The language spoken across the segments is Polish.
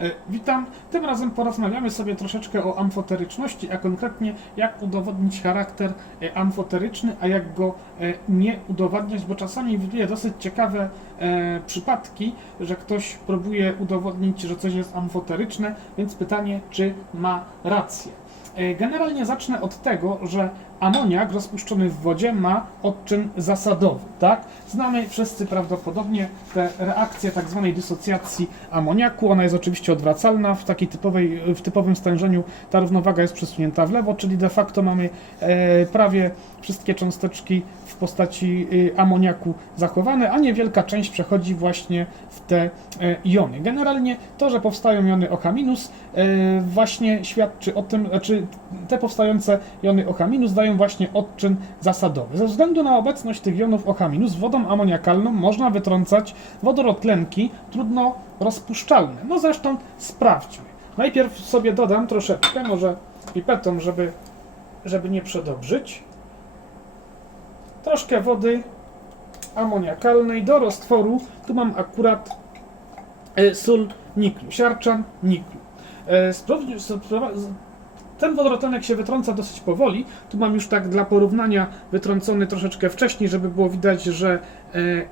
E, Witam. Tym razem porozmawiamy sobie troszeczkę o amfoteryczności, a konkretnie jak udowodnić charakter e, amfoteryczny, a jak go e, nie udowadniać, bo czasami widuje dosyć ciekawe przypadki, że ktoś próbuje udowodnić, że coś jest amfoteryczne, więc pytanie, czy ma rację. Generalnie zacznę od tego, że amoniak rozpuszczony w wodzie ma odczyn zasadowy, tak? Znamy wszyscy prawdopodobnie te reakcje tak zwanej dysocjacji amoniaku. Ona jest oczywiście odwracalna. W takiej typowej, w typowym stężeniu ta równowaga jest przesunięta w lewo, czyli de facto mamy e, prawie wszystkie cząsteczki w postaci e, amoniaku zachowane, a niewielka część przechodzi właśnie w te e, jony. Generalnie to, że powstają jony OH- e, właśnie świadczy o tym, znaczy te powstające jony OH- dają właśnie odczyn zasadowy. Ze względu na obecność tych jonów OH- wodą amoniakalną można wytrącać wodorotlenki trudno rozpuszczalne. No zresztą sprawdźmy. Najpierw sobie dodam troszeczkę, może pipetą, żeby, żeby nie przedobrzyć. Troszkę wody amoniakalnej do roztworu. Tu mam akurat e, sól niklu, siarczan niklu. E, ten wodorotlenek się wytrąca dosyć powoli. Tu mam już tak dla porównania wytrącony troszeczkę wcześniej, żeby było widać, że e,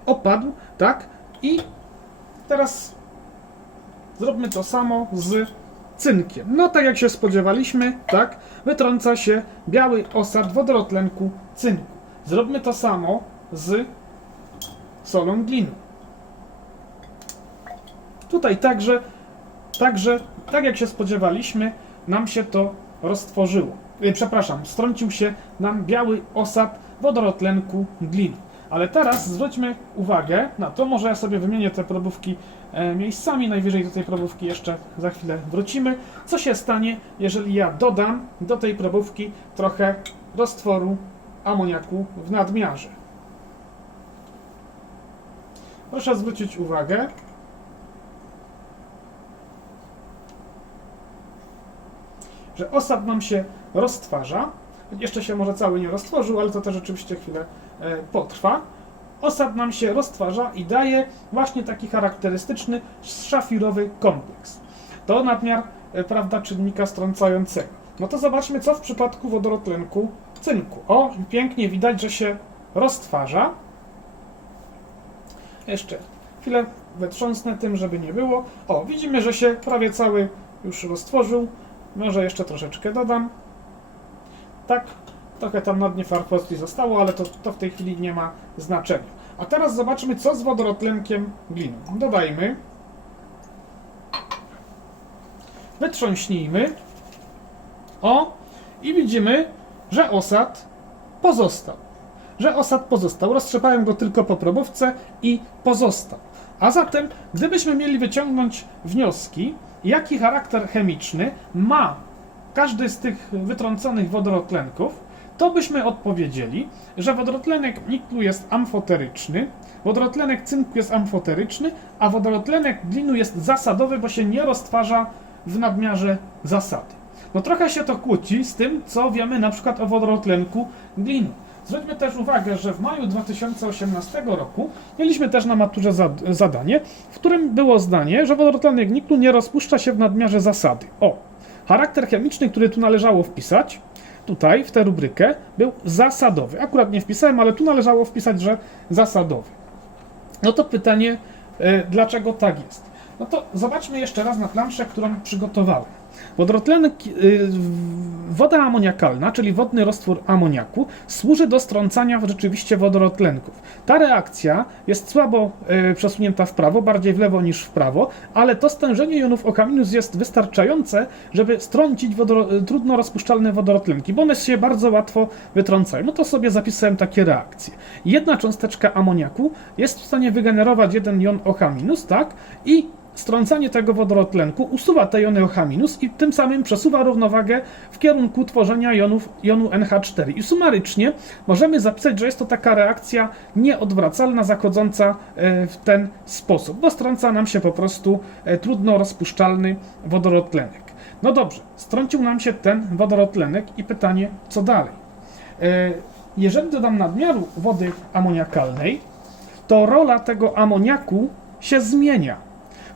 opadł, tak? I teraz zróbmy to samo z cynkiem. No tak jak się spodziewaliśmy, tak? Wytrąca się biały osad wodorotlenku cynku. Zróbmy to samo z solą gliny. Tutaj także, także, tak jak się spodziewaliśmy, nam się to roztworzyło. E, Przepraszam, strącił się nam biały osad wodorotlenku gliny. Ale teraz zwróćmy uwagę na to, może ja sobie wymienię te probówki e, miejscami, najwyżej do tej probówki jeszcze za chwilę wrócimy. Co się stanie, jeżeli ja dodam do tej probówki trochę roztworu amoniaku w nadmiarze? Proszę zwrócić uwagę, że osad nam się roztwarza. Jeszcze się może cały nie roztworzył, ale to też rzeczywiście chwilę potrwa. Osad nam się roztwarza i daje właśnie taki charakterystyczny szafirowy kompleks. To nadmiar, e, prawda, czynnika strącającego. No to zobaczmy, co w przypadku wodorotlenku cynku. O, pięknie widać, że się roztwarza. Jeszcze chwilę wytrząsnę tym, żeby nie było. O, widzimy, że się prawie cały już roztworzył. Może jeszcze troszeczkę dodam. Tak, trochę tam na dnie farfostki zostało, ale to, to w tej chwili nie ma znaczenia. A teraz zobaczmy, co z wodorotlenkiem gliny. Dodajmy. Wytrząśnijmy. O, i widzimy, że osad pozostał. Że osad pozostał. Roztrzepałem go tylko po probówce i pozostał. A zatem, gdybyśmy mieli wyciągnąć wnioski, jaki charakter chemiczny ma każdy z tych wytrąconych wodorotlenków, to byśmy odpowiedzieli, że wodorotlenek niklu jest amfoteryczny, wodorotlenek cynku jest amfoteryczny, a wodorotlenek glinu jest zasadowy, bo się nie roztwarza w nadmiarze zasady. No trochę się to kłóci z tym, co wiemy na przykład o wodorotlenku glinu. Zwróćmy też uwagę, że w maju 2018 roku mieliśmy też na maturze zad- zadanie, w którym było zdanie, że wodorotlenek niklu nie rozpuszcza się w nadmiarze zasady. O, charakter chemiczny, który tu należało wpisać, tutaj w tę rubrykę, był zasadowy. Akurat nie wpisałem, ale tu należało wpisać, że zasadowy. No to pytanie, e, dlaczego tak jest? No to zobaczmy jeszcze raz na planszę, którą przygotowałem. Wodorotlenek, y, woda amoniakalna, czyli wodny roztwór amoniaku, służy do strącania rzeczywiście wodorotlenków. Ta reakcja jest słabo y, przesunięta w prawo, bardziej w lewo niż w prawo, ale to stężenie jonów OH- jest wystarczające, żeby strącić wodoro, y, trudno rozpuszczalne wodorotlenki, bo one się bardzo łatwo wytrącają. No to sobie zapisałem takie reakcje. Jedna cząsteczka amoniaku jest w stanie wygenerować jeden jon OH-, tak? I strącanie tego wodorotlenku usuwa te jony OH- i tym samym przesuwa równowagę w kierunku tworzenia jonów, jonu NH4. I sumarycznie możemy zapisać, że jest to taka reakcja nieodwracalna, zachodząca e, w ten sposób, bo strąca nam się po prostu e, trudno rozpuszczalny wodorotlenek. No dobrze, strącił nam się ten wodorotlenek i pytanie, co dalej? E, Jeżeli dodam nadmiaru wody amoniakalnej, to rola tego amoniaku się zmienia.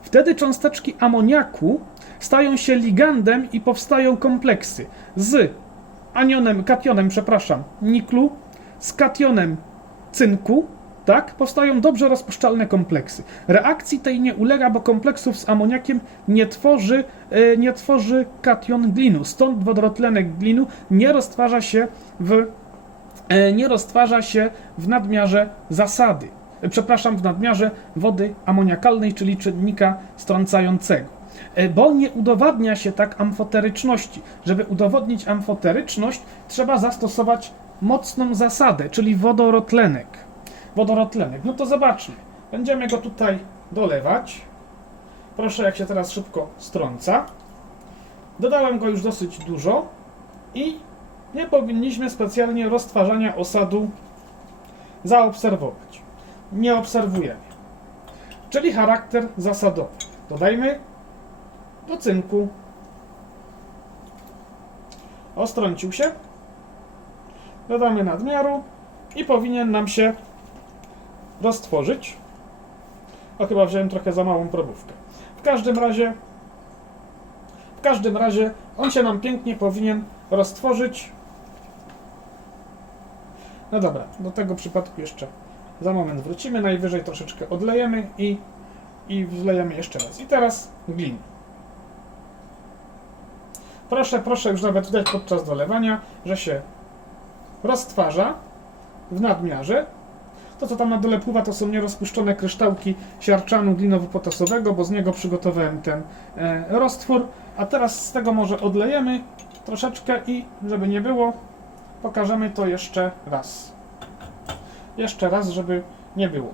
Wtedy cząsteczki amoniaku stają się ligandem i powstają kompleksy z anionem, kationem, przepraszam, niklu, z kationem cynku, tak? Powstają dobrze rozpuszczalne kompleksy. Reakcji tej nie ulega, bo kompleksów z amoniakiem nie tworzy, e, nie tworzy kation glinu. Stąd wodorotlenek glinu nie roztwarza się w, e, nie roztwarza się w nadmiarze zasady. Przepraszam, w nadmiarze wody amoniakalnej, czyli czynnika strącającego. E, Bo nie udowadnia się tak amfoteryczności. Żeby udowodnić amfoteryczność, trzeba zastosować mocną zasadę, czyli wodorotlenek. Wodorotlenek. No to zobaczmy. Będziemy go tutaj dolewać. Proszę, jak się teraz szybko strąca. Dodałem go już dosyć dużo i nie powinniśmy specjalnie roztwarzania osadu zaobserwować. Nie obserwujemy. Czyli charakter zasadowy. Dodajmy do cynku. Ostrącił się. Dodamy nadmiaru i powinien nam się roztworzyć. O, chyba wziąłem trochę za małą probówkę. W każdym razie, w każdym razie on się nam pięknie powinien roztworzyć. No dobra, do tego przypadku jeszcze za moment wrócimy. Najwyżej troszeczkę odlejemy i, i wlejemy jeszcze raz. I teraz glin. Proszę, proszę, już nawet widać podczas dolewania, że się roztwarza w nadmiarze. To, co tam na dole pływa, to są nierozpuszczone kryształki siarczanu glinowo-potasowego, bo z niego przygotowałem ten e, roztwór. A teraz z tego może odlejemy troszeczkę i, żeby nie było, pokażemy to jeszcze raz. Jeszcze raz, żeby nie było.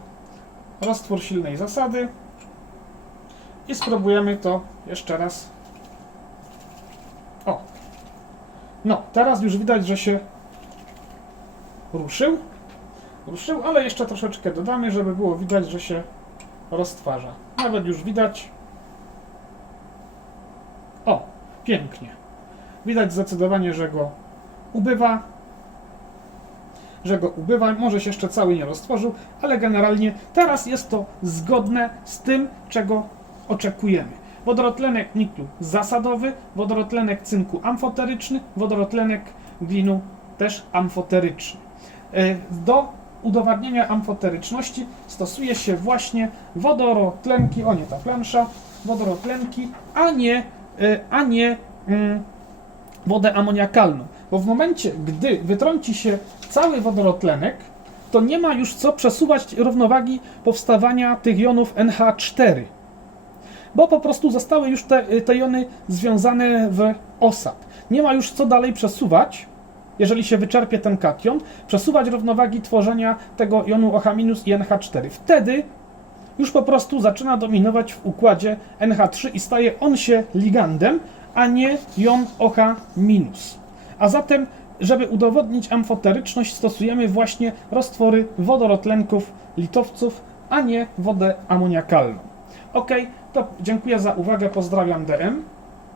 Roztwór silnej zasady. I spróbujemy to jeszcze raz. O! No, teraz już widać, że się ruszył. Ruszył, ale jeszcze troszeczkę dodamy, żeby było widać, że się roztwarza. Nawet już widać. O, pięknie. Widać zdecydowanie, że go ubywa. Że go ubywa. Może się jeszcze cały nie roztworzył, ale generalnie teraz jest to zgodne z tym, czego oczekujemy. Wodorotlenek niklu zasadowy, wodorotlenek cynku amfoteryczny, wodorotlenek glinu też amfoteryczny. E, Do udowadnienia amfoteryczności stosuje się właśnie wodorotlenki, o nie ta plansza, wodorotlenki, a nie, e, a nie mm, wodę amoniakalną. Bo w momencie, gdy wytrąci się cały wodorotlenek, to nie ma już co przesuwać równowagi powstawania tych jonów NH4 bo po prostu zostały już te, te jony związane w osad. Nie ma już co dalej przesuwać, jeżeli się wyczerpie ten kation, przesuwać równowagi tworzenia tego jonu OH- i NH4. Wtedy już po prostu zaczyna dominować w układzie NH3 i staje on się ligandem, a nie jon OH-. A zatem, żeby udowodnić amfoteryczność, stosujemy właśnie roztwory wodorotlenków litowców, a nie wodę amoniakalną. Ok, to dziękuję za uwagę, pozdrawiam DM.